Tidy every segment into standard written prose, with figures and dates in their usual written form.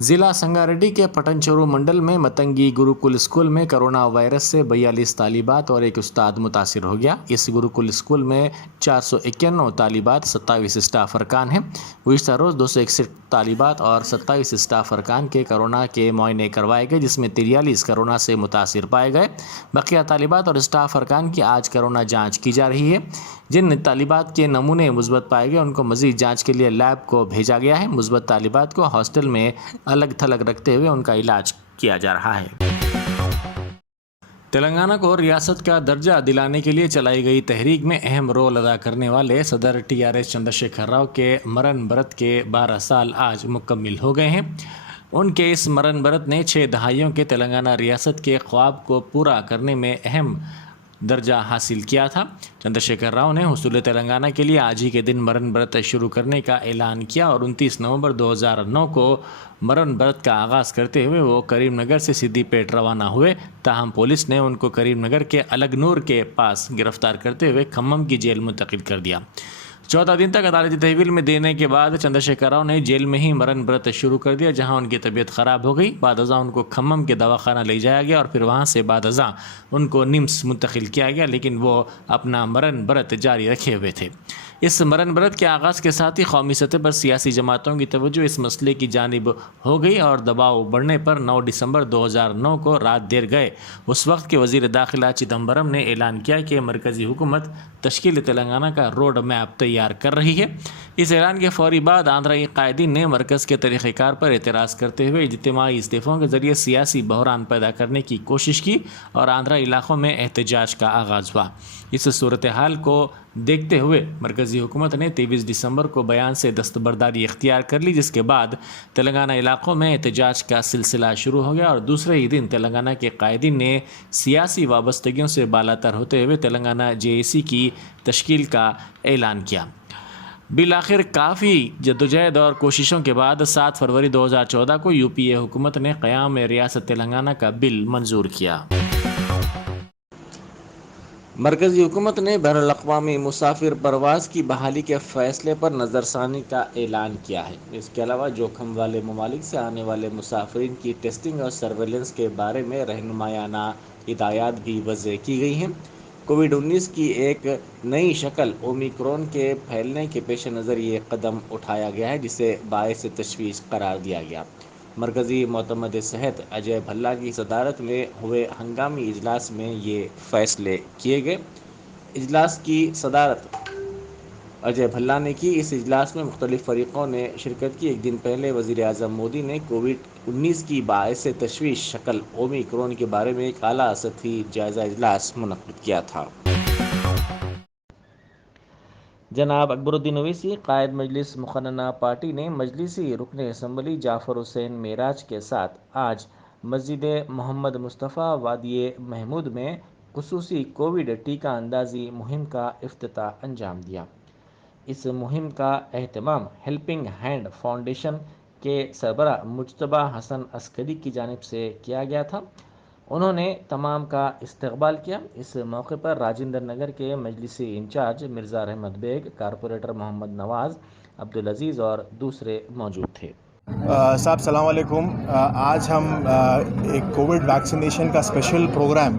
जिला संगारेड्डी के पटनचेरू मंडल में मतंगी गुरुकुल स्कूल में कोरोना वायरस से 42 तालिबात और एक उस्ताद मुतासिर हो गया। इस गुरुकुल स्कूल में 491 तालिबात, 27 स्टाफ अरकान हैं। गुज़िश्ता रोज़ 261 तालिबात और 27 स्टाफ अरकान के कोरोना के मुआयने करवाए गए, जिसमें 43 कोरोना से मुतासिर पाए गए। बकिया तालिबात और स्टाफ अरकान की आज कोरोना जाँच की जा रही है। जिन तालिबात के नमूने मुस्बत पाए गए उनको मज़ीद जाँच के लिए लैब को भेजा गया है। मुस्बत तालिबात को हॉस्टल में अलग थलग रखते हुए उनका इलाज किया जा रहा है। तेलंगाना को रियासत का दर्जा दिलाने के लिए चलाई गई तहरीक में अहम रोल अदा करने वाले सदर TRS चंद्रशेखर राव के मरण बरत के 12 साल आज मुकम्मिल हो गए हैं। उनके इस मरण बरत ने 6 दहाइयों के तेलंगाना रियासत के ख्वाब को पूरा करने में अहम दर्जा हासिल किया था। चंद्रशेखर राव ने हुसूल तेलंगाना के लिए आज ही के दिन मरण व्रत शुरू करने का ऐलान किया और 29 नवंबर 2009 को मरण व्रत का आगाज़ करते हुए वो करीमनगर से सिद्दीपेट रवाना हुए। ताहम पुलिस ने उनको करीमनगर के अलगनूर के पास गिरफ्तार करते हुए खम्मम की जेल मुंतकिल कर दिया। 14 दिन तक अदालती तहवील में देने के बाद चंद्रशेखर राव ने जेल में ही मरण व्रत शुरू कर दिया, जहां उनकी तबीयत ख़राब हो गई। बाद अज़ा उनको खम्मम के दवाखाना ले जाया गया और फिर वहां से बाद अज़ा उनको निम्स मुंतकिल किया गया, लेकिन वो अपना मरण व्रत जारी रखे हुए थे। इस मरण व्रत के आगाज़ के साथ ही कौमी सतह पर सियासी जमातों की तवज्जो इस मसले की जानिब हो गई और दबाव बढ़ने पर 9 दिसंबर 2009 को रात देर गए उस वक्त के वज़ीर दाखिला चिदम्बरम ने ऐलान किया कि मरकज़ी हुकूमत तश्कील तेलंगाना का रोड मैप तैयार कर रही है। इस ऐलान के फौरी बाद आंध्राई कायदीन ने मरकज़ के तरीक़ेकार पर एतराज़ करते हुए इज्तिमाई इस्तीफ़ों के ज़रिए सियासी बहरान पैदा करने की कोशिश की और आंध्रा इलाक़ों में एहतजाज का आगाज़ हुआ। इस सूरत हाल को देखते हुए मरकज़ी हुकूमत ने 23 दिसंबर को बयान से दस्तबरदारी इख्तियार कर ली, जिसके बाद तेलंगाना इलाक़ों में एहतजाज का सिलसिला शुरू हो गया और दूसरे ही दिन तेलंगाना के कायदीन ने सियासी वाबस्तगियों से बालातर होते हुए तेलंगाना JAC की तश्कील का ऐलान किया। बिल आखिर काफ़ी जद्दोजहद और कोशिशों के बाद 7 फरवरी 2014 को UPA हुकूमत ने क़याम रियासत तेलंगाना का बिल मंजूर किया। मरकज़ी हुकूमत ने बैनुल अक़वामी मुसाफिर परवाज़ की बहाली के फ़ैसले पर नज़रसानी का ऐलान किया है। इसके अलावा जोखिम वाले ममालिक से आने वाले मुसाफिरीन की टेस्टिंग और सर्वेलेंस के बारे में रहनुमायाना हिदायत भी वज़े की गई हैं। कोविड-19 की एक नई शक्ल ओमिक्रॉन के फैलने के पेश नज़र ये कदम उठाया गया है, जिसे बाइस तशवीश करार दिया गया। मरकज़ी मोतमद सेहत अजय भल्ला की सदारत में हुए हंगामी इजलास में ये फ़ैसले किए गए। इजलास की सदारत अजय भल्ला ने की। इस इजलास में मुख्तलिफ फ़रीक़ों ने शिरकत की। एक दिन पहले वज़ीर आज़म मोदी ने कोविड-19 की बाइस तशवीश शक्ल ओमिक्रॉन के बारे में एक आला सतही जायज़ा इजलास मुनक़्क़िद किया था। जनाब अकबरुद्दीन ओवैसी कायद मजलिस मुखन्ना पार्टी ने मजलिसी रुकन असम्बली जाफ़र हुसैन मेराज के साथ आज मस्जिद मोहम्मद मुस्तफ़ा वादी महमूद में खुसूसी कोविड टीका अंदाजी मुहिम का इफ्तिताह अंजाम दिया। इस मुहिम का एहतमाम हेल्पिंग हैंड फाउंडेशन के सरबरा मुज्तबा हसन अस्करी की जानिब से किया गया था। उन्होंने तमाम का इस्तकबाल किया। इस मौके पर राजेंद्र नगर के मजलिसी इंचार्ज मिर्ज़ा रहमत बेग, कारपोरेटर मोहम्मद नवाज़, अब्दुल अजीज़ और दूसरे मौजूद थे। साहब सलाम वालेकुम। आज हम एक कोविड वैक्सीनेशन का स्पेशल प्रोग्राम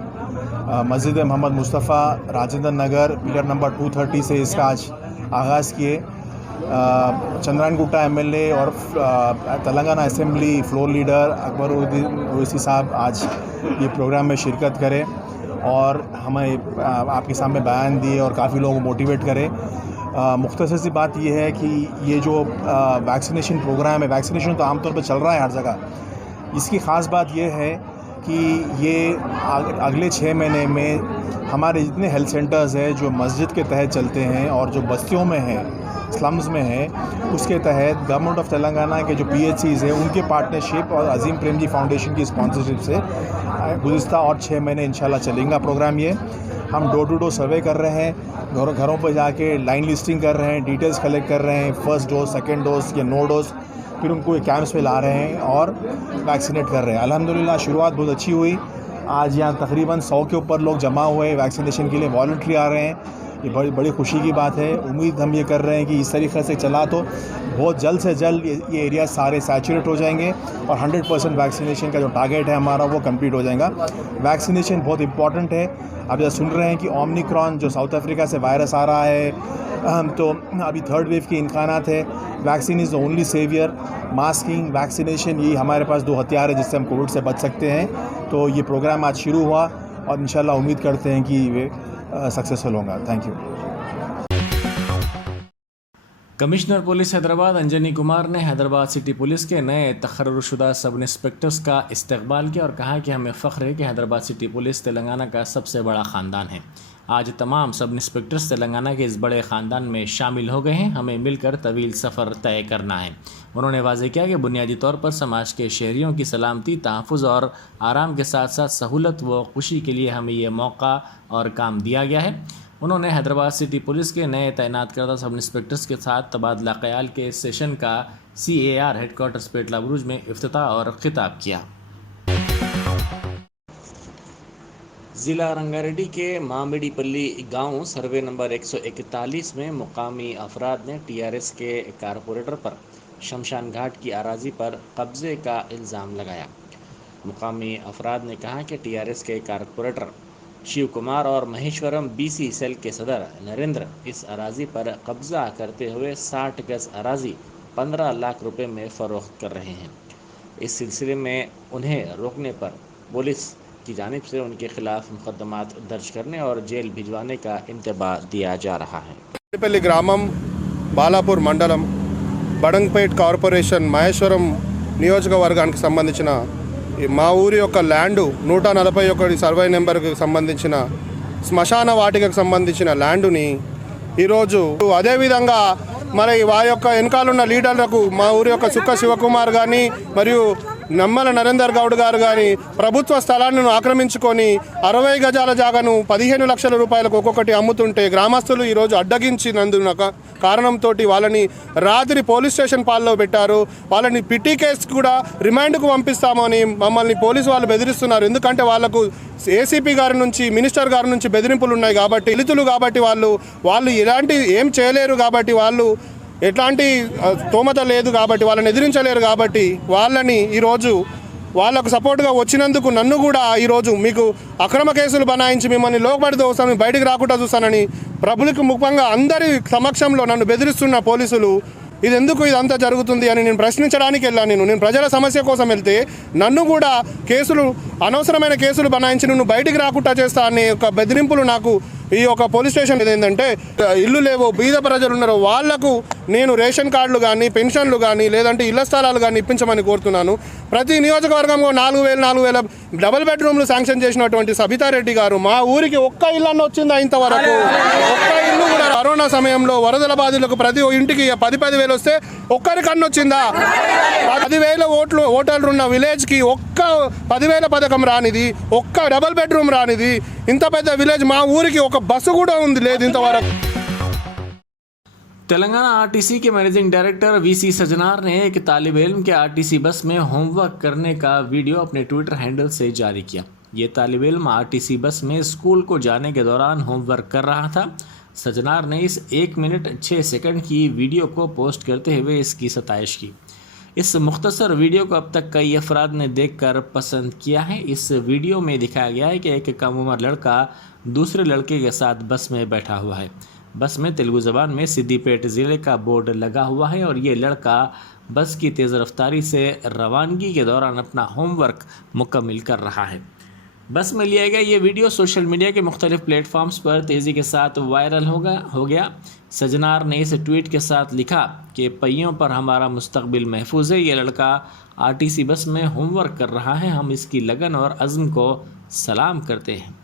मस्जिद मोहम्मद मुस्तफ़ा राजेंद्र नगर पिलर नंबर 230 से इसका आज आगाज़ किए। चंद्रायन गुट्टा MLA और Telangana assembly floor leader Akbaruddin Owaisi साहब आज ये प्रोग्राम में शिरकत करें और हमें आपके सामने बयान दिए और काफ़ी लोगों को मोटिवेट करें। मुख्तसर सी बात यह है कि ये जो वैक्सीनेशन प्रोग्राम है, वैक्सीनेशन तो आमतौर पर चल रहा है हर जगह। इसकी ख़ास बात यह है कि ये अगले 6 महीने में हमारे जितने हेल्थ सेंटर्स हैं जो मस्जिद के तहत चलते हैं और जो बस्तियों में हैं, स्लम्स में है, उसके तहत गवर्नमेंट ऑफ तेलंगाना के जो PHCs हैं उनके पार्टनरशिप और अजीम प्रेमजी फाउंडेशन की स्पॉन्सरशिप से गुज़िश्ता और 6 महीने इंशाल्लाह चलेगा प्रोग्राम। ये हम डोर टू डोर सर्वे कर रहे हैं, घरों पर जाके लाइन लिस्टिंग कर रहे हैं, डिटेल्स कलेक्ट कर रहे हैं, फर्स्ट डोज, सेकेंड डोज या नो डोज, फिर उनको कैंप्स पे ला रहे हैं और वैक्सीनेट कर रहे हैं। अल्हम्दुलिल्लाह शुरुआत बहुत अच्छी हुई। आज यहाँ तकरीबन 100 के ऊपर लोग जमा हुए वैक्सीनेशन के लिए, वॉलंटरी आ रहे हैं। ये बड़ी बड़ी खुशी की बात है। उम्मीद हम ये कर रहे हैं कि इस तरीक़े से चला तो बहुत जल्द से जल्द ये एरिया सारे सैचुरेट हो जाएंगे और 100% वैक्सीनेशन का जो टारगेट है हमारा वो कंप्लीट हो जाएगा। वैक्सीनेशन बहुत इंपॉर्टेंट है। आप जैसा सुन रहे हैं कि ओमिक्रॉन जो साउथ अफ्रीका से वायरस आ रहा है, तो अभी थर्ड वेव के इम्कानात है। Vaccine is the only saviour. Masking, vaccination, यही हमारे पास 2 हथियार है जिससे हम कोविड से बच सकते हैं। तो ये प्रोग्राम आज शुरू हुआ और इंशाल्लाह उम्मीद करते हैं कि ये सक्सेसफुल होगा। Thank you. Commissioner police Hyderabad Anjani Kumar ने हैदराबाद सिटी पुलिस के नए तकर्रुरशुदा सब इंस्पेक्टर्स का इस्तकबाल किया और कहा कि हमें फ़ख्र है कि हैदराबाद सिटी पुलिस तेलंगाना का सबसे बड़ा ख़ानदान है। आज तमाम सब इंस्पेक्टर्स तेलंगाना के इस बड़े ख़ानदान में शामिल हो गए हैं। हमें मिलकर तवील सफ़र तय करना है। उन्होंने वाज़ेह किया कि बुनियादी तौर पर समाज के शहरियों की सलामती, तहफ़्फ़ुज़ और आराम के साथ साथ सहूलत व खुशी के लिए हमें ये मौका और काम दिया गया है। उन्होंने हैदराबाद सिटी पुलिस के नए तैनात करदा सब इंस्पेक्टर्स के साथ तबादला ख्याल के सेशन का CAR हेडक्वार्टर्स पेटला बुरुज में इफ्तिताह और खिताब किया। ज़िला रंगारेड्डी के मामिडीपल्ली गांव सर्वे नंबर 141 में मुकामी अफराद ने TRS के कारपोरेटर पर शमशान घाट की अराजी पर कब्ज़े का इल्ज़ाम लगाया। मुकामी अफराद ने कहा कि TRS के कारपोरेटर शिव कुमार और महेश्वरम BC सेल के सदर नरेंद्र इस अराजी पर कब्ज़ा करते हुए 60 गज अराजी 15 लाख रुपए में फ़रोख्त कर रहे हैं। इस सिलसिले में उन्हें रोकने पर पुलिस की जानिब से उनके खिलाफ मुकदमात दर्ज करने और जेल भिजवाने का इंतबा दिया जा रहा है। पेल्ली ग्रामम बालापुर मंडलम बडंगपेट కార్పొరేషన్ మహేశ్వరం నియోజకవర్గానికి సంబంధించిన మా ఊరి యొక్క ల్యాండ్ 141 సర్వే నెంబర్కి సంబంధించిన శ్మశాన వాటికకు సంబంధించిన ల్యాండ్ని ఈరోజు అదేవిధంగా మరి వారి యొక్క వెనకాలన్న లీడర్లకు మా ఊరి యొక్క సుక్క శివకుమార్ కానీ మరియు నమ్మల నరేందర్ గౌడ్ గారు కానీ ప్రభుత్వ స్థలాలను ఆక్రమించుకొని 60 గజాల జాగాను 15 లక్షల రూపాయలకు ఒక్కొక్కటి అమ్ముతుంటే గ్రామస్తులు ఈరోజు అడ్డగించినందున కారణంతో వాళ్ళని రాత్రి పోలీస్ స్టేషన్ పాల్లో పెట్టారు. వాళ్ళని పిటి కేసు కూడా రిమాండ్కు పంపిస్తామని మమ్మల్ని పోలీసు వాళ్ళు బెదిరిస్తున్నారు. ఎందుకంటే వాళ్ళకు ఏసీపీ గారి నుంచి, మినిస్టర్ గారి నుంచి బెదిరింపులు ఉన్నాయి కాబట్టి, దళితులు కాబట్టి వాళ్ళు ఎలాంటి ఏం చేయలేరు కాబట్టి, వాళ్ళు ఎట్లాంటి స్తోమత లేదు కాబట్టి, వాళ్ళని ఎదిరించలేరు కాబట్టి వాళ్ళని ఈరోజు వాళ్ళకు సపోర్ట్గా వచ్చినందుకు నన్ను కూడా ఈరోజు మీకు అక్రమ కేసులు బనాయించి మిమ్మల్ని లోపడి దోస్తాను, బయటికి రాకుండా చూస్తానని పబ్లిక్ ముఖ్యంగా అందరి సమక్షంలో నన్ను బెదిరిస్తున్న పోలీసులు ఇది ఎందుకు ఇదంతా జరుగుతుంది అని నేను ప్రశ్నించడానికి వెళ్ళాను. నేను ప్రజల సమస్య కోసం వెళ్తే నన్ను కూడా కేసులు, అనవసరమైన కేసులు బనాయించి నువ్వు బయటికి రాకుండా చేస్తా అనే ఒక బెదిరింపులు నాకు ఈ యొక్క పోలీస్ స్టేషన్ ఏంటంటే, ఇల్లు లేవో బీద ప్రజలు ఉన్నారో వాళ్లకు నేను రేషన్ కార్డులు కానీ, పెన్షన్లు కానీ, లేదంటే ఇళ్ల స్థలాలు కానీ ఇప్పించమని కోరుతున్నాను. ప్రతి నియోజకవర్గంలో 4,000 డబుల్ బెడ్రూమ్లు శాంక్షన్ చేసినటువంటి సబితారెడ్డి గారు మా ఊరికి ఒక్క ఇల్లన్న వచ్చిందా ఇంతవరకు? ఒక్క ఇల్లు కూడా. కరోనా సమయంలో వరదల బాధితులకు ప్రతి ఇంటికి 10,000 వస్తే ఒక్కరికన్నా వచ్చిందా? 10,000 ఓటర్లు ఉన్న విలేజ్కి ఒక్క 10,000 పథకం రానిది, ఒక్క డబుల్ బెడ్రూమ్ రానిది. ఇంత పెద్ద విలేజ్ మా ఊరికి ఒక బస్సు కూడా ఉంది లేదు ఇంతవరకు. तेलंगाना RTC के मैनेजिंग डायरेक्टर VC सजनार ने एक तालिब इल्म के RTC बस में होमवर्क करने का वीडियो अपने ट्विटर हैंडल से जारी किया। ये तालिब इल्म RTC बस में स्कूल को जाने के दौरान होमवर्क कर रहा था। सजनार ने इस 1 मिनट 6 सेकंड की वीडियो को पोस्ट करते हुए इसकी सताइश की। इस मुख्तसर वीडियो को अब तक कई अफराद ने देखकर पसंद किया है। इस वीडियो में दिखाया गया है कि एक कम उम्र लड़का दूसरे लड़के के साथ बस में बैठा हुआ है। बस में तेलुगु ज़बान में सिद्दीपेट ज़िले का बोर्ड लगा हुआ है और ये लड़का बस की तेज़ रफ्तारी से रवानगी के दौरान अपना होमवर्क मुकम्मल कर रहा है। बस में लिया गया ये वीडियो सोशल मीडिया के मुख्तलिफ प्लेटफॉर्म्स पर तेज़ी के साथ वायरल हो गया। सजनार ने इस ट्वीट के साथ लिखा कि पहियों पर हमारा मुस्तकबिल महफूज है। ये लड़का RTC बस में होमवर्क कर रहा है। हम इसकी लगन और अज़्म को सलाम करते हैं।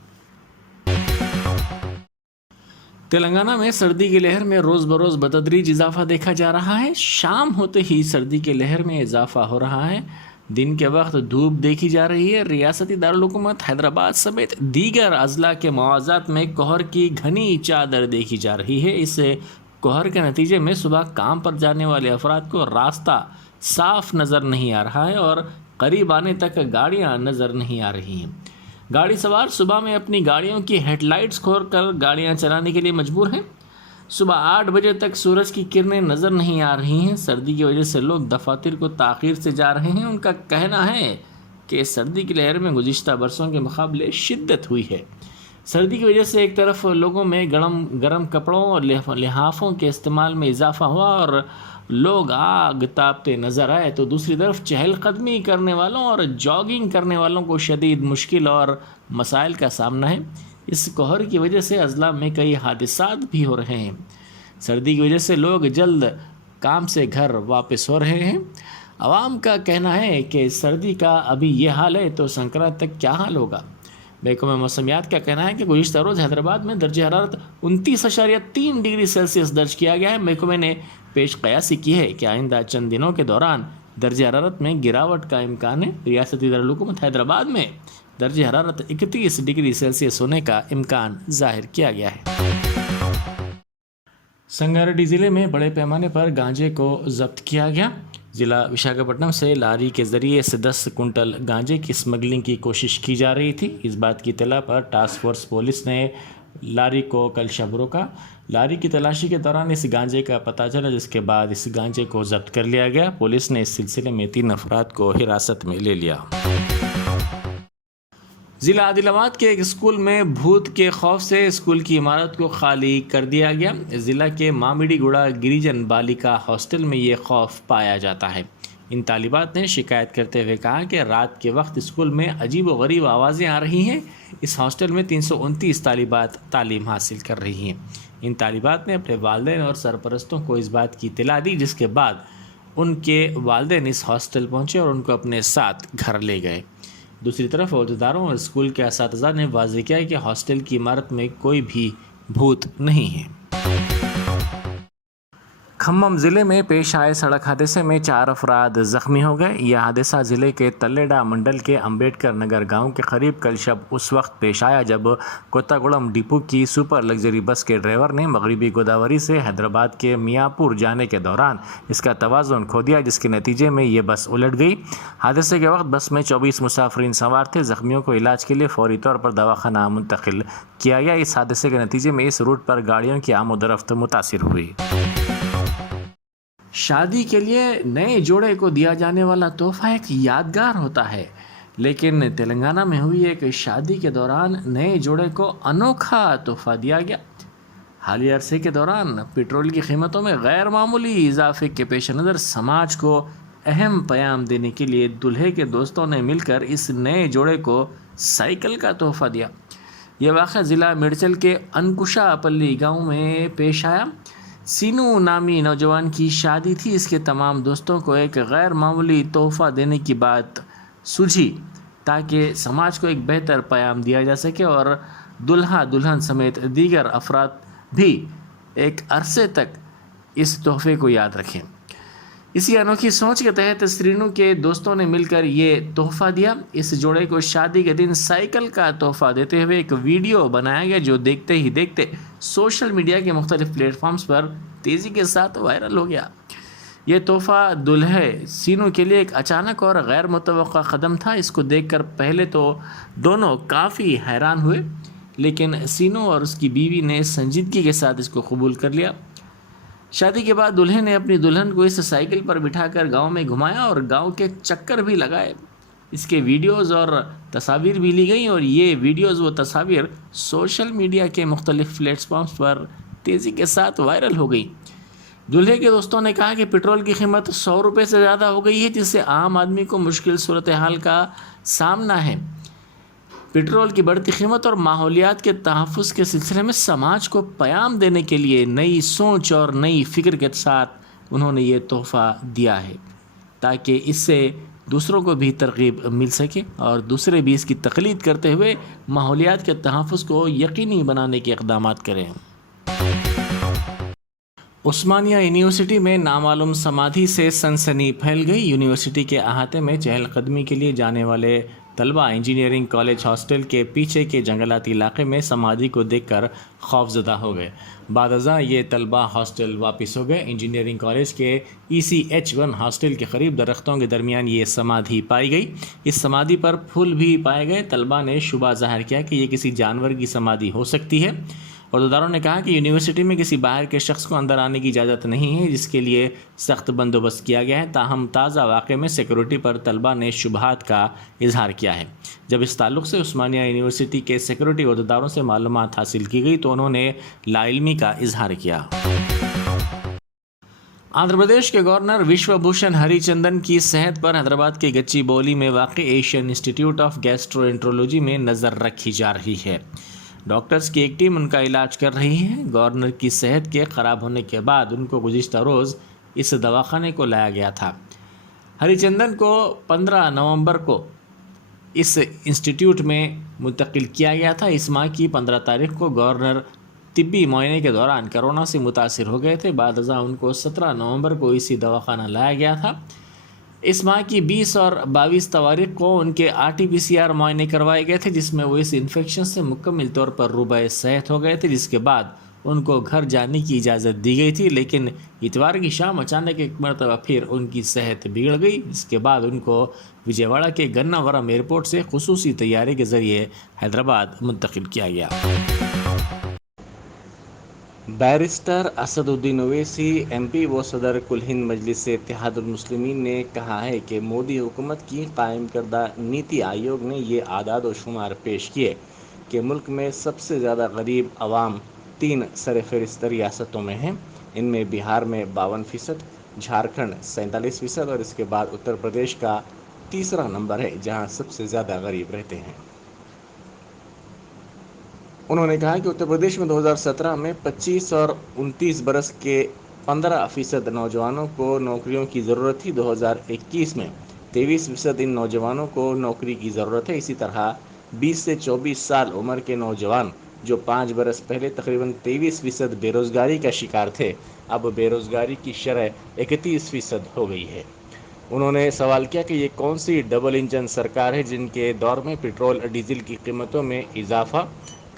तेलंगाना में सर्दी की लहर में रोज़ बरोज़ बतदरीज इजाफा देखा जा रहा है। शाम होते ही सर्दी की लहर में इजाफा हो रहा है। दिन के वक्त धूप देखी जा रही है। रियासती दारुल-हुकूमत हैदराबाद समेत दीगर अजला के मवाज़ात में कोहर की घनी चादर देखी जा रही है। इस कोहर के नतीजे में सुबह काम पर जाने वाले अफराद को रास्ता साफ नज़र नहीं आ रहा है और करीब आने तक गाड़ियाँ नज़र नहीं आ रही हैं। गाड़ी सवार सुबह में अपनी गाड़ियों की हेडलाइट्स खोलकर गाड़ियां चलाने के लिए मजबूर हैं। सुबह 8 बजे तक सूरज की किरणें नज़र नहीं आ रही हैं। सर्दी की वजह से लोग दफातर को ताख़ीर से जा रहे हैं। उनका कहना है कि सर्दी की लहर में गुज़िश्ता बरसों के मुकाबले शिद्दत हुई है। सर्दी की वजह से एक तरफ लोगों में गर्म कपड़ों और लिहाफ़ों के इस्तेमाल में इजाफ़ा हुआ और लोग आग तापते नज़र आए, तो दूसरी तरफ चहलकदमी करने वालों और जॉगिंग करने वालों को शदीद मुश्किल और मसाइल का सामना है। इस कोहर की वजह से अजला में कई हादसात भी हो रहे हैं। सर्दी की वजह से लोग जल्द काम से घर वापस हो रहे हैं। आवाम का कहना है कि सर्दी का अभी ये हाल है तो संक्रांत तक क्या हाल होगा। महकमा मौसमियात का कहना है कि गुज़िश्ता रोज़ हैदराबाद में दर्ज हरारत 29.3 डिग्री सेल्सियस दर्ज किया गया है। महकमे ने पेश कयासी की है कि आइंदा चंद दिनों के दौरान दर्ज हरारत में गिरावट का इम्कान है। रियासती दारुल-हुकूमत हैदराबाद में दर्ज हरारत 31 डिग्री सेल्सियस होने का इम्कान जाहिर किया गया है। संगारेड्डी ज़िले में बड़े पैमाने पर गांजे को जब्त किया गया। ज़िला विशाखापट्टनम से लारी के ज़रिए से 10 कुंटल गांजे की स्मगलिंग की कोशिश की जा रही थी। इस बात की इत्तला पर टास्क फोर्स पुलिस ने लारी को कल शब रोका। लारी की तलाशी के दौरान इस गांजे का पता चला, जिसके बाद इस गांजे को जब्त कर लिया गया। पुलिस ने इस सिलसिले में 3 अफराद को हिरासत में ले लिया। ज़िला आदिलाबाद के एक स्कूल में भूत के खौफ से स्कूल की इमारत को खाली कर दिया गया। ज़िला के मामिडीगुड़ा गिरिजन बालिका हॉस्टल में ये खौफ पाया जाता है। इन तालिबात ने शिकायत करते हुए कहा कि रात के वक्त स्कूल में अजीब व गरीब आवाज़ें आ रही हैं। इस हॉस्टल में 329 तालिबात तालीम हासिल कर रही हैं। इन तालिबात ने अपने वालिदैन और सरपरस्तों को इस बात की इत्तला दी, जिसके बाद उनके वालिदैन इस हॉस्टल पहुँचे और उनको अपने साथ घर ले गए। दूसरी तरफ अहदेदारों और स्कूल के असातिज़ा ने वाज़ेह किया कि हॉस्टल की इमारत में कोई भी भूत नहीं है। खम्मम ज़िले में पेश आए सड़क हादसे में 4 अफराद ज़ख्मी हो गए। यह हादसा ज़िले के तल्लेडा मंडल के अम्बेडकर नगर गांव के करीब कल शब उस वक्त पेश आया जब कोत्तागुड़म डिपो की सुपर लग्जरी बस के ड्राइवर ने मगरबी गोदावरी से हैदराबाद के मियाँपुर जाने के दौरान इसका तवाज़ुन खो दिया, जिसके नतीजे में ये बस उलट गई। हादसे के वक्त बस में 24 मुसाफिरीन सवार थे। ज़ख्मियों को इलाज के लिए फौरी तौर पर दवाखाना मुंतकिल किया गया। इस हादसे के नतीजे में इस रूट पर गाड़ियों की आमद-ओ-रफ्त मुतासिर हुई। शादी के लिए नए जोड़े को दिया जाने वाला तोहफा एक यादगार होता है, लेकिन तेलंगाना में हुई एक शादी के दौरान नए जोड़े को अनोखा तोहफा दिया गया। हालिया अरसे के दौरान पेट्रोल की कीमतों में गैर मामूली इजाफे के पेश नज़र समाज को अहम पैगाम देने के लिए दूल्हे के दोस्तों ने मिलकर इस नए जोड़े को साइकिल का तोहफा दिया। यह वाक़या ज़िला मिर्चल के अंकुशापल्ली गाँव में पेश आया। सीनू नामी नौजवान की शादी थी। इसके तमाम दोस्तों को एक गैर मामूली तोहफ़ा देने की बात सूझी ताकि समाज को एक बेहतर पैगाम दिया जा सके और दुल्हा दुल्हन समेत दीगर अफराद भी एक अरसे तक इस तोहफे को याद रखें। इसी अनोखी सोच के तहत श्रीनू के दोस्तों ने मिलकर ये तोहफ़ा दिया। इस जोड़े को शादी के दिन साइकिल का तोहफ़ा देते हुए एक वीडियो बनाया गया, जो देखते ही देखते सोशल मीडिया के मुख्तलिफ प्लेटफॉर्म्स पर तेज़ी के साथ वायरल हो गया। ये तोहफ़ा दुल्हे सीनू के लिए एक अचानक और गैर मुतवक्का कदम था। इसको देखकर पहले तो दोनों काफ़ी हैरान हुए, लेकिन सीनू और उसकी बीवी ने संजीदगी के साथ इसको कबूल कर लिया। शादी के बाद दुल्हे ने अपनी दुल्हन को इस साइकिल पर बिठाकर गांव में घुमाया और गांव के चक्कर भी लगाए। इसके वीडियोज़ और तस्वीर भी ली गई और ये वीडियोज़ व तस्वीर सोशल मीडिया के मुख्तलिफ प्लेटफॉर्म्स पर तेज़ी के साथ वायरल हो गई। दूल्हे के दोस्तों ने कहा कि पेट्रोल की कीमत 100 रुपये से ज़्यादा हो गई है, जिससे आम आदमी को मुश्किल सूरत हाल का सामना है। पेट्रोल की बढ़ती कीमत और माहौलियात के तहफ़्फ़ुज़ के सिलसिले में समाज को पैगाम देने के लिए नई सोच और नई फ़िक्र के साथ उन्होंने ये तोहफ़ा दिया है, ताकि इससे दूसरों को भी तरग़ीब मिल सके और दूसरे भी इसकी तक़लीद करते हुए माहौलियात के तहफ़्फ़ुज़ को यकीनी बनाने के इक़दामात करें। उस्मानिया यूनिवर्सिटी में नामालूम समाधि से सनसनी फैल गई। यूनिवर्सिटी के अहाते में चहलकदमी के लिए जाने वाले तलबा इंजीनियरिंग कॉलेज हॉस्टल के पीछे के जंगलाती इलाके में समाधि को देखकर खौफजदा हो गए। बादअज़ां ये तलबा हॉस्टल वापस हो गए। इंजीनियरिंग कॉलेज के ECH1 हॉस्टल के करीब दरख्तों के दरमियान ये समाधि पाई गई। इस समाधि पर फूल भी पाए गए। तलबा ने शुबा ज़ाहिर किया कि ये किसी जानवर की समाधि हो सकती है। औहदेदारों ने कहा कि यूनिवर्सिटी में किसी बाहर के शख्स को अंदर आने की इजाज़त नहीं है, जिसके लिए सख्त बंदोबस्त किया गया है। ताहम ताज़ा वाक़े में सिक्योरिटी पर तलबा ने शुबहात का इजहार किया है। जब इस ताल्लुक़ से उस्मानिया यूनिवर्सिटी के सिक्योरिटी औहदेदारों से मालूमात हासिल की गई तो उन्होंने लाइल्मी का इजहार किया। आंध्र प्रदेश के गवर्नर विश्वभूषण हरिचंदन की सेहत पर हैदराबाद के गच्चीबौली में वाक़ एशियन इंस्टीट्यूट ऑफ गैस्ट्रोएंट्रोलॉजी में नज़र रखी जा रही है। डॉक्टर्स की एक टीम उनका इलाज कर रही है। गवर्नर की सेहत के ख़राब होने के बाद उनको गुज़िश्ता रोज़ इस दवाखाने को लाया गया था। हरिचंदन को 15 नवंबर को इस इंस्टीट्यूट में मुंतकिल किया गया था। इस माह की 15 तारीख को गवर्नर तिब्बी मुआयने के दौरान कोरोना से मुतासिर हो गए थे। बादअज़ां उनको 17 नवंबर को इसी दवाखाना लाया गया था। इस माह की 20 और 22 तारीख को उनके RT-PCR मुआयने करवाए गए थे, जिसमें वो इस इन्फेक्शन से मुकम्मल तौर पर रुबए सेहत हो गए थे, जिसके बाद उनको घर जाने की इजाज़त दी गई थी। लेकिन इतवार की शाम अचानक एक मरतबा फिर उनकी सेहत बिगड़ गई, जिसके बाद उनको विजयवाड़ा के गन्नावरम एयरपोर्ट से खुसूसी तैयारी के ज़रिए हैदराबाद मुंतकिल किया गया। बैरिस्टर असदुद्दीन ओवैसी MP व सदर कुल हिंद मजलिस इत्तेहादुल मुस्लिमीन ने कहा है कि मोदी हुकूमत की कायम करदा नीति आयोग ने ये आदाद व शुमार पेश किए कि मुल्क में सबसे ज़्यादा गरीब अवाम 3 सरफहरिस्त रियासतों में हैं। इनमें बिहार में 52%, झारखंड 47% और इसके बाद उत्तर प्रदेश का तीसरा नंबर है, जहां सबसे ज़्यादा गरीब रहते हैं। उन्होंने कहा कि उत्तर प्रदेश में 2017 में 25 और 29 बरस के 15% नौजवानों को नौकरियों की ज़रूरत थी। 2021 में 23% इन नौजवानों को नौकरी की ज़रूरत है। इसी तरह 20 से 24 साल उम्र के नौजवान जो 5 बरस पहले तकरीबन 23% बेरोज़गारी का शिकार थे, अब बेरोज़गारी की शरह 31% हो गई है। उन्होंने सवाल किया कि ये कौन सी डबल इंजन सरकार है जिनके दौर में पेट्रोल और डीजल की कीमतों में इजाफा,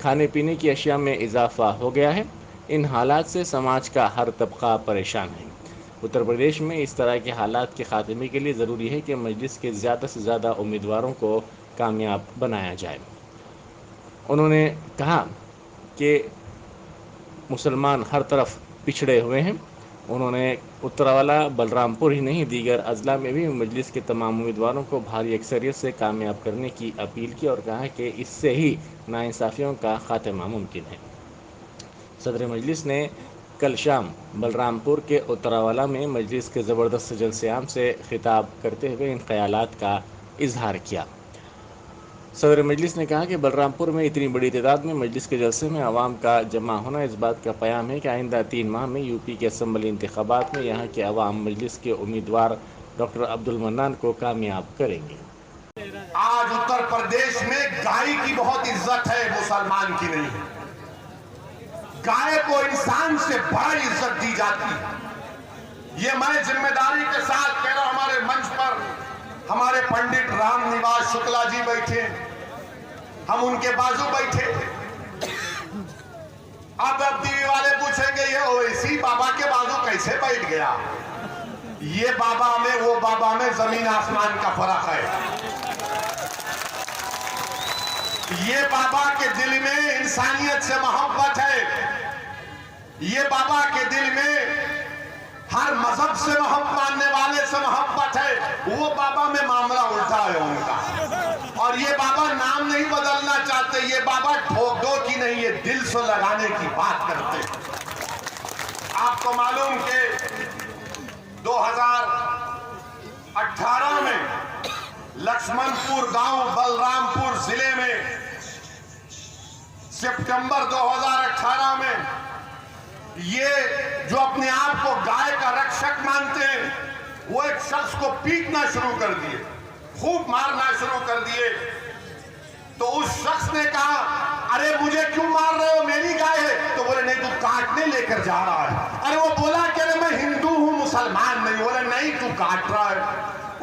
खाने पीने की अशिया में इजाफा हो गया है। इन हालात से समाज का हर तबका परेशान है। उत्तर प्रदेश में इस तरह के हालात के ख़ात्मे के लिए ज़रूरी है कि मजलिस के ज़्यादा से ज़्यादा उम्मीदवारों को कामयाब बनाया जाए। उन्होंने कहा कि मुसलमान हर तरफ पिछड़े हुए हैं। उन्होंने उत्तरावाला बलरामपुर ही नहीं, दीगर अजला में भी मजलिस के तमाम उम्मीदवारों को भारी अक्सरियत से कामयाब करने की अपील की और कहा कि इससे ही नाइंसाफ़ियों का खात्मा मुमकिन है। सदर मजलिस ने कल शाम बलरामपुर के उत्तरावाला में मजलिस के ज़बरदस्त जलसे आम से खिताब करते हुए इन ख्यालात का इजहार किया। सदर मजलिस ने कहा कि बलरामपुर में इतनी बड़ी तादाद में मजलिस के जलसे में आवाम का जमा होना इस बात का पयाम है कि आइंदा 3 माह में यूपी के असम्बली इंतखाबात में यहाँ के अवाम मजलिस के उम्मीदवार डॉक्टर अब्दुल मन्नान को कामयाब करेंगे। आज उत्तर प्रदेश में गाय की बहुत इज्जत है, मुसलमान की नहीं है। गाय को इंसान से बड़ा इज्जत दी जाती है। ये मैं जिम्मेदारी के साथ कह रहा हूं। हमारे मंच पर हमारे पंडित राम निवास शुक्ला जी बैठे, हम उनके बाजू बैठे। अब टीवी वाले पूछेंगे ये ओवैसी बाबा के बाजू कैसे बैठ गया? ये बाबा में वो बाबा में जमीन आसमान का फर्क है। ये बाबा के दिल में इंसानियत से मोहब्बत है। ये बाबा के दिल में हर मजहब से मानने वाले से मोहब्बत है। वो बाबा में मामला उल्टा है उनका। और ये बाबा नाम नहीं बदलना चाहते। ये बाबा ठोक दो की नहीं, ये दिल से लगाने की बात करते। आपको मालूम कि 2018 में लक्ष्मणपुर गांव बलरामपुर जिले में सितंबर 2018 में ये जो अपने आप को गाय का रक्षक मानते हैं, वो एक शख्स को पीटना शुरू कर दिए, खूब मारना शुरू कर दिए। तो उस शख्स ने कहा, अरे मुझे क्यों मार रहे हो, मेरी गाय है। तो बोले नहीं, तू काटने लेकर जा रहा है। अरे वो बोला कि अरे मैं हिंदू हूं, मुसलमान नहीं। बोले नहीं, तू काट रहा है।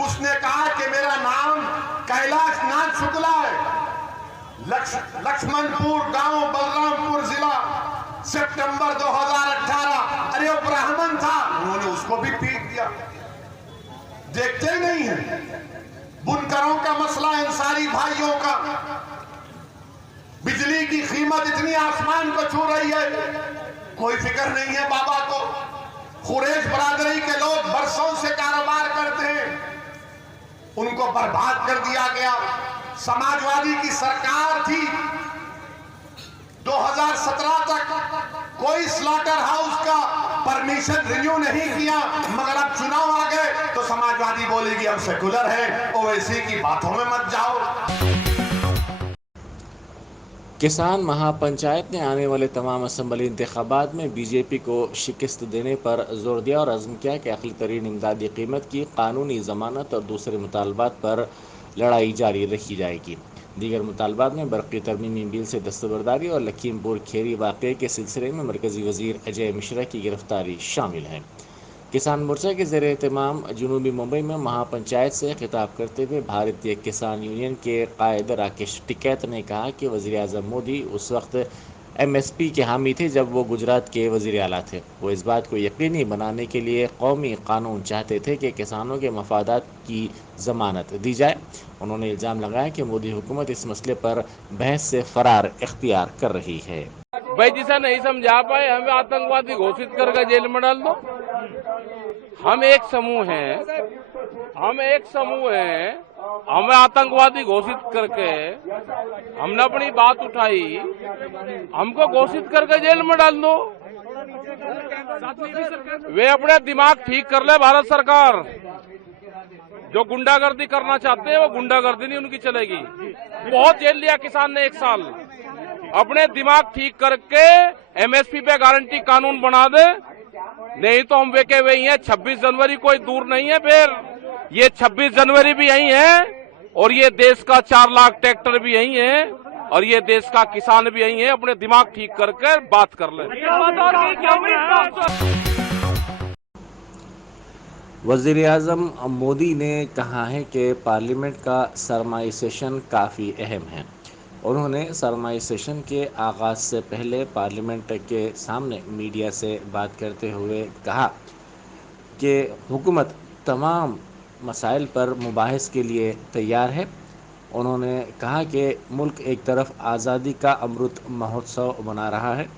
उसने कहा कि मेरा नाम कैलाश नाथ शुक्ला है, लक्ष्मणपुर गांव बलरामपुर जिला। सितंबर 2018, अरे वो ब्राह्मण था, उन्होंने उसको भी पीट दिया। देखते ही नहीं है बुनकरों का मसला, अंसारी भाइयों का, बिजली की कीमत इतनी आसमान को छू रही है, कोई फिक्र नहीं है बाबा को। कुरैश बरादरी के लोग बरसों से कारोबार करते हैं, उनको बर्बाद कर दिया गया। समाजवादी की सरकार थी, 2017 तक कोई स्लॉटर हाउस का परमिशन रिन्यू नहीं किया, मगर अब चुनाव आ गए तो समाजवादी बोलेगी हम सेकुलर है, ओवैसी की बातों में मत जाओ। किसान महापंचायत ने आने वाले तमाम असम्बली इंतखाबात में बीजेपी को शिकस्त देने पर जोर दिया और अज़्म किया कि अक़ली तरीन इमदादी कीमत की कानूनी ज़मानत और दूसरे मुतालबात पर लड़ाई जारी रखी जाएगी। दीगर मुतालबात में बरक़ी तरमीमी बिल से दस्तबरदारी और लखीमपुर खेरी वाक़े के सिलसिले में मरकज़ी वज़ीर अजय मिश्रा की गिरफ्तारी शामिल है। किसान मोर्चा के ज़ेर एहतमाम जनूबी मुंबई में महापंचायत से खिताब करते हुए भारतीय किसान यूनियन के कायद राकेश टिकैत ने कहा कि वज़ीर आज़म मोदी उस वक्त MSP के हामी थे जब वो गुजरात के वज़ीर आला थे। वो इस बात को यकीनी बनाने के लिए कौमी कानून चाहते थे कि किसानों के मफादात की ज़मानत दी जाए। उन्होंने इल्ज़ाम लगाया कि मोदी हुकूमत इस मसले पर बहस से फरार इख्तियार कर रही है। भाई जिसे नहीं समझा पाए हमें आतंकवादी घोषित करके जेल में डाल दो। हम एक समूह हैं, हमें आतंकवादी घोषित करके हमने अपनी बात उठाई, हमको घोषित करके जेल में डाल दो। वे अपने दिमाग ठीक कर ले भारत सरकार। जो गुंडागर्दी करना चाहते हैं वो गुंडागर्दी नहीं उनकी चलेगी। बहुत जेल लिया किसान ने 1 साल। अपने दिमाग ठीक करके MSP पे गारंटी कानून बना दे, नहीं तो हम वेके वे ही हैं। 26 जनवरी कोई दूर नहीं है, फिर ये 26 जनवरी भी यही है और ये देश का 4 लाख ट्रैक्टर भी यही है और ये देश का किसान भी यही है। अपने दिमाग ठीक करके बात कर ले। वज़ीर आज़म मोदी ने कहा है कि पार्लियामेंट का सरमाई सेशन काफ़ी अहम है। उन्होंने सरमाई सेशन के आगाज़ से पहले पार्लियामेंट के सामने मीडिया से बात करते हुए कहा कि हुकूमत तमाम मसाइल पर मुबाहिस के लिए तैयार है। उन्होंने कहा कि मुल्क एक तरफ आज़ादी का अमृत महोत्सव मना रहा है,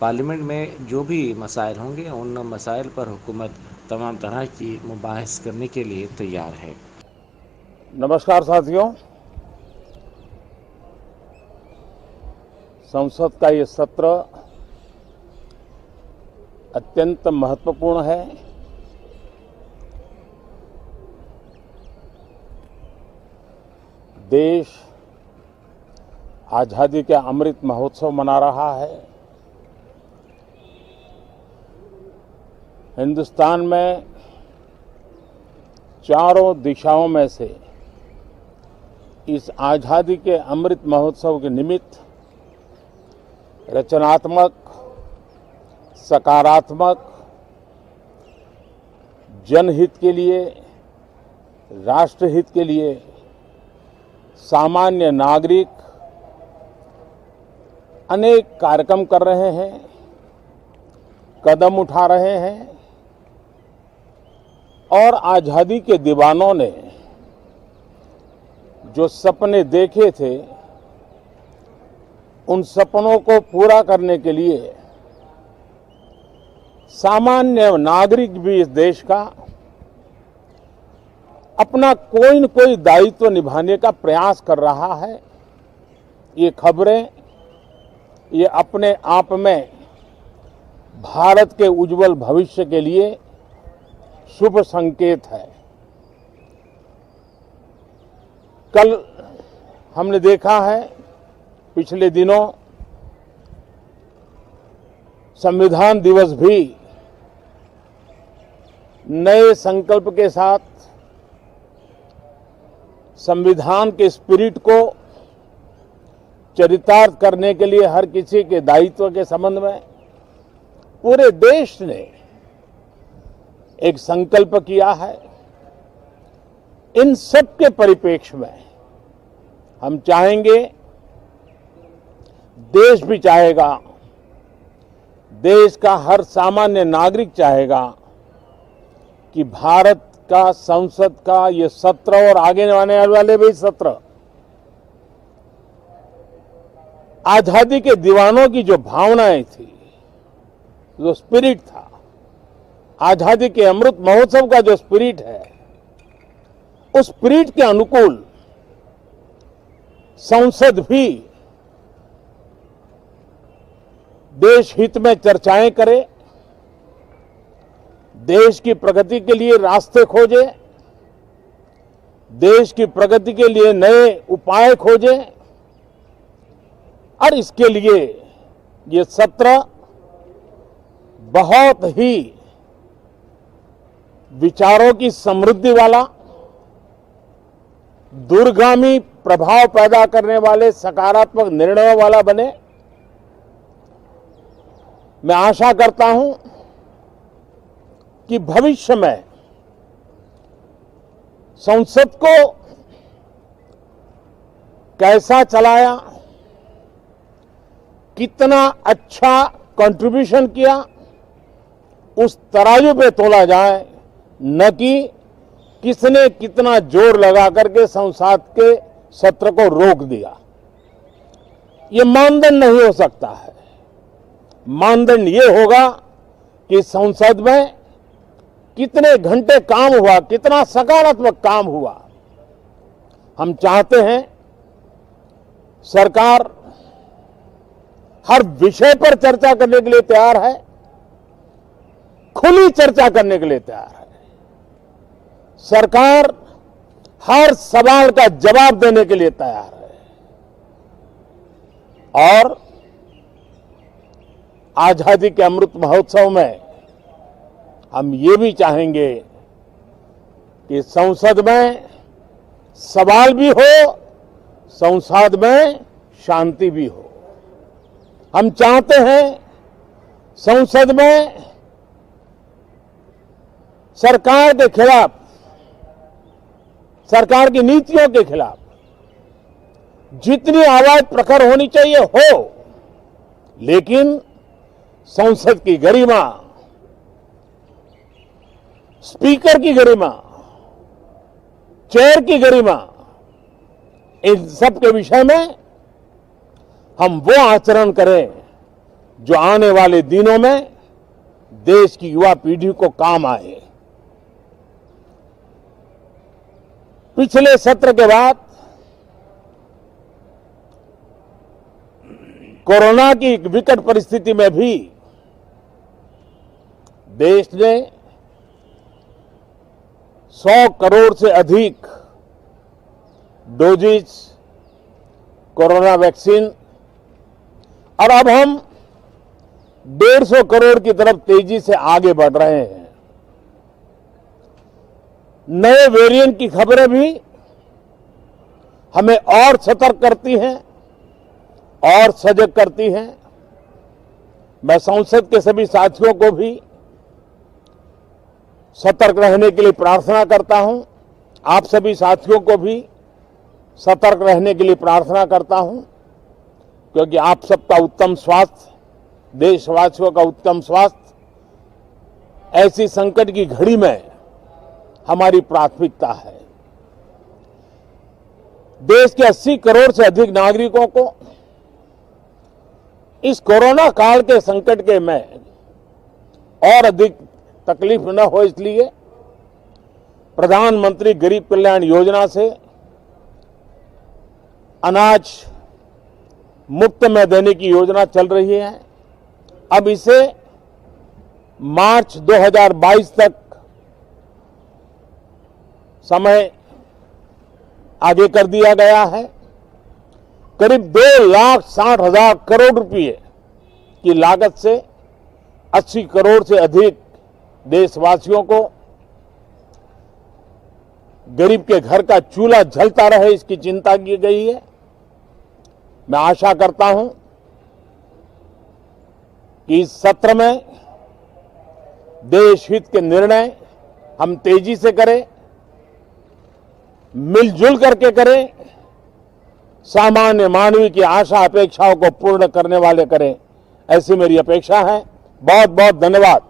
पार्लियामेंट में जो भी मसाइल होंगे उन मसाइल पर हुकूमत तमाम तरह की मुबाहिस करने के लिए तैयार है। नमस्कार साथियों, संसद का ये सत्र अत्यंत महत्वपूर्ण है। देश आज़ादी के अमृत महोत्सव मना रहा है। हिंदुस्तान में चारों दिशाओं में से इस आज़ादी के अमृत महोत्सव के निमित्त रचनात्मक, सकारात्मक, जनहित के लिए, राष्ट्रहित के लिए सामान्य नागरिक अनेक कार्यक्रम कर रहे हैं, कदम उठा रहे हैं और आज़ादी के दीवानों ने जो सपने देखे थे उन सपनों को पूरा करने के लिए सामान्य नागरिक भी इस देश का अपना कोई न कोई दायित्व निभाने का प्रयास कर रहा है। ये खबरें ये अपने आप में भारत के उज्जवल भविष्य के लिए शुभ संकेत है। कल हमने देखा है, पिछले दिनों संविधान दिवस भी नए संकल्प के साथ संविधान के स्पिरिट को चरितार्थ करने के लिए हर किसी के दायित्व के संबंध में पूरे देश ने एक संकल्प किया है। इन सब के परिप्रेक्ष्य में हम चाहेंगे, देश भी चाहेगा देश का हर सामान्य नागरिक चाहेगा कि भारत का संसद का ये सत्र और आगे आने वाले भी सत्र आजादी के दीवानों की जो भावनाएं थी, जो स्पिरिट था, आजादी के अमृत महोत्सव का जो स्पिरिट है, उस स्पिरिट के अनुकूल संसद भी देश हित में चर्चाएं करे, देश की प्रगति के लिए रास्ते खोजे, देश की प्रगति के लिए नए उपाय खोजे, और इसके लिए ये सत्र बहुत ही विचारों की समृद्धि वाला, दूरगामी प्रभाव पैदा करने वाले सकारात्मक निर्णयों वाला बने। मैं आशा करता हूं कि भविष्य में संसद को कैसा चलाया, कितना अच्छा कंट्रीब्यूशन किया, उस तराजू पे तोला जाए, न कि किसने कितना जोर लगा करके संसद के सत्र को रोक दिया। ये मानदंड नहीं हो सकता है। मानदंड ये होगा कि संसद में कितने घंटे काम हुआ, कितना सकारात्मक काम हुआ। हम चाहते हैं सरकार हर विषय पर चर्चा करने के लिए तैयार है, खुली चर्चा करने के लिए तैयार है। सरकार हर सवाल का जवाब देने के लिए तैयार है और आजादी के अमृत महोत्सव में हम ये भी चाहेंगे कि संसद में सवाल भी हो, संसद में शांति भी हो। हम चाहते हैं संसद में सरकार के खिलाफ, सरकार की नीतियों के खिलाफ जितनी आवाज प्रखर होनी चाहिए हो, लेकिन संसद की गरिमा, स्पीकर की गरिमा, चेयर की गरिमा, इन सब के विषय में हम वो आचरण करें जो आने वाले दिनों में देश की युवा पीढ़ी को काम आए। पिछले सत्र के बाद कोरोना की एक विकट परिस्थिति में भी देश ने 100 करोड़ से अधिक डोजेज कोरोना वैक्सीन और अब हम 150 करोड़ की तरफ तेजी से आगे बढ़ रहे हैं। नए वेरिएंट की खबरें भी हमें और सतर्क करती हैं और सजग करती हैं। मैं संसद के सभी साथियों को भी सतर्क रहने के लिए प्रार्थना करता हूं, आप सभी साथियों को भी सतर्क रहने के लिए प्रार्थना करता हूं, क्योंकि आप सबका उत्तम स्वास्थ्य, देशवासियों का उत्तम स्वास्थ्य ऐसी संकट की घड़ी में हमारी प्राथमिकता है। देश के 80 करोड़ से अधिक नागरिकों को इस कोरोना काल के संकट के में और अधिक तकलीफ न हो, इसलिए प्रधानमंत्री गरीब कल्याण योजना से अनाज मुफ्त में देने की योजना चल रही है। अब इसे मार्च 2022 तक समय आगे कर दिया गया है। करीब 2,60,000 करोड़ रुपए की लागत से 80 करोड़ से अधिक देशवासियों को गरीब के घर का चूल्हा जलता रहे, इसकी चिंता की गई है। मैं आशा करता हूं कि इस सत्र में देश हित के निर्णय हम तेजी से करें, मिलजुल करके करें, सामान्य मानवीय की आशा अपेक्षाओं को पूर्ण करने वाले करें, ऐसी मेरी अपेक्षा है। बहुत बहुत धन्यवाद।